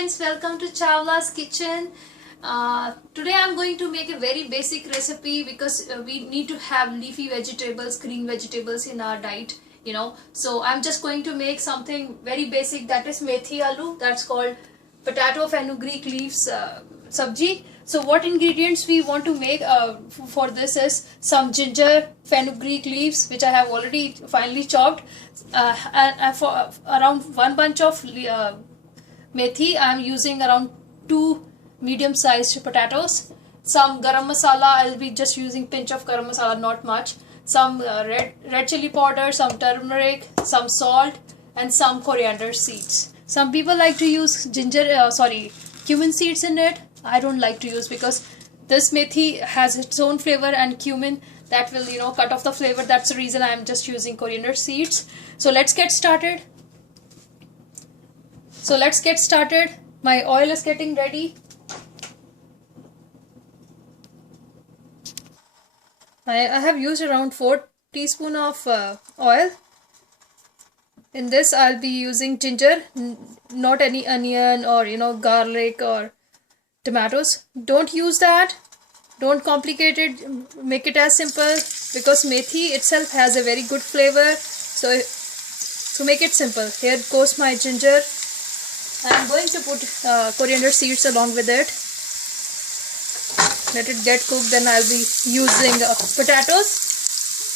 friends, welcome to Chawla's kitchen. Today I'm going to make a very basic recipe because we need to have leafy vegetables, green vegetables in our diet, So I'm just going to make something very basic, that is methi aloo, that's called potato fenugreek leaves sabji. So what ingredients we want to make for this is some ginger, fenugreek leaves which I have already finely chopped, and for around one bunch of methi I am using around 2 medium sized potatoes, some garam masala. I'll be just using pinch of garam masala, not much, some red chili powder, some turmeric, some salt, and some coriander seeds. Some people like to use cumin seeds in it. I don't like to use because this methi has its own flavor, and cumin, that will cut off the flavor. That's the reason I'm just using coriander seeds. So let's get started. My oil is getting ready. I have used around 4 teaspoons of oil. In this I'll be using ginger, not any onion or garlic or tomatoes. Don't use that. Don't complicate it. Make it as simple because methi itself has a very good flavor. So to make it simple, here goes my ginger. I'm going to put coriander seeds along with it. Let it get cooked. Then I'll be using potatoes.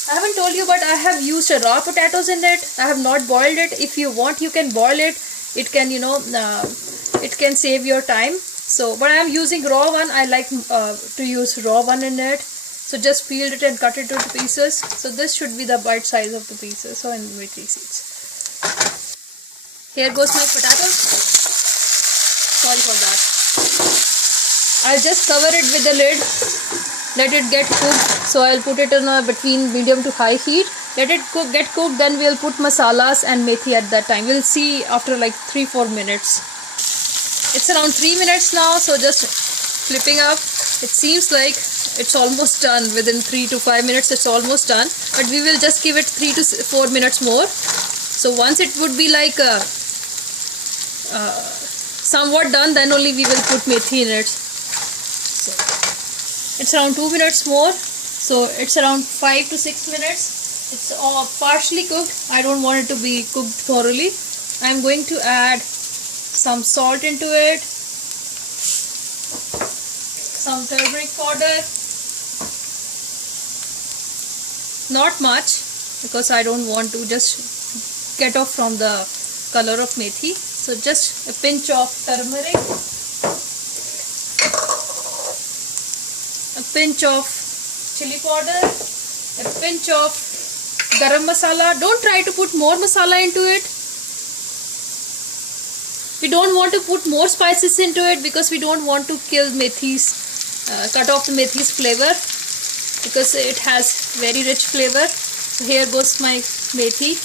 I haven't told you, but I have used raw potatoes in it. I have not boiled it. If you want, you can boil it. It can, it can save your time. So, but I am using raw one. I like to use raw one in it. So just peel it and cut it into pieces. So this should be the bite size of the pieces. So, and methi seeds. Here goes my potatoes. Sorry for that. I'll just cover it with the lid. Let it get cooked. So I'll put it in between medium to high heat. Let it get cooked. Then we'll put masalas and methi at that time. We'll see after like 3-4 minutes. It's around 3 minutes now. So just flipping up. It seems like it's almost done. Within 3 to 5 minutes, it's almost done. But we will just give it 3 to 4 minutes more. So once it would be like somewhat done, then only we will put methi in it. So it's around 2 minutes more. So it's around 5 to 6 minutes. It's all partially cooked. I don't want it to be cooked thoroughly. I'm going to add some salt into it, some turmeric powder, not much because I don't want to just get off from the color of methi. So just a pinch of turmeric, a pinch of chili powder, a pinch of garam masala. Don't try to put more masala into it. We don't want to put more spices into it because we don't want to kill cut off the methi's flavor, because it has very rich flavor. So here goes my methi.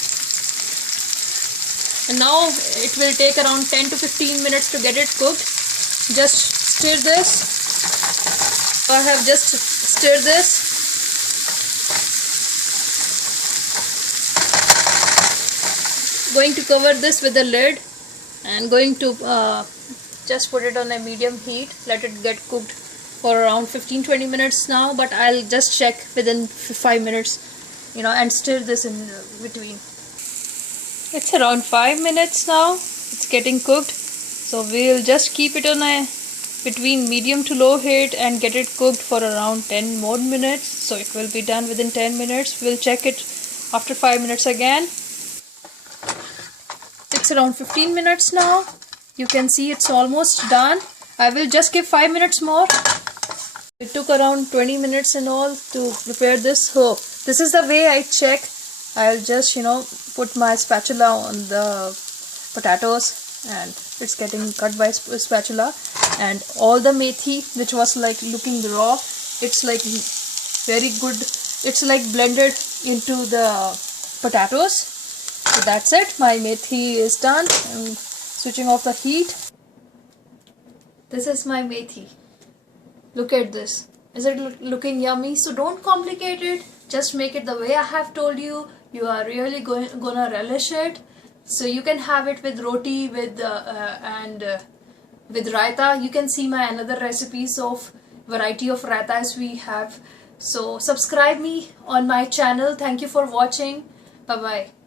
And now it will take around 10 to 15 minutes to get it cooked. Just stir this. I have just stirred this. Going to cover this with a lid and going to just put it on a medium heat. Let it get cooked for around 15-20 minutes now, but I'll just check within 5 minutes, and stir this in between. It's around 5 minutes now. It's getting cooked. So we'll just keep it on a between medium to low heat and get it cooked for around 10 more minutes. So it will be done within 10 minutes. We'll check it after 5 minutes again. It's around 15 minutes now. You can see it's almost done. I will just give 5 minutes more. It took around 20 minutes in all to prepare this. So this is the way I check. I'll just put my spatula on the potatoes and it's getting cut by spatula, and all the methi which was like looking raw, it's like very good, it's like blended into the potatoes. So that's it, my methi is done. I'm switching off the heat. This is my methi. Look at this. Is it looking yummy? So don't complicate it. Just make it the way I have told you. You are really gonna relish it. So you can have it with roti, with with raita. You can see my another recipes of variety of raitas we have. So subscribe me on my channel. Thank you for watching. Bye bye.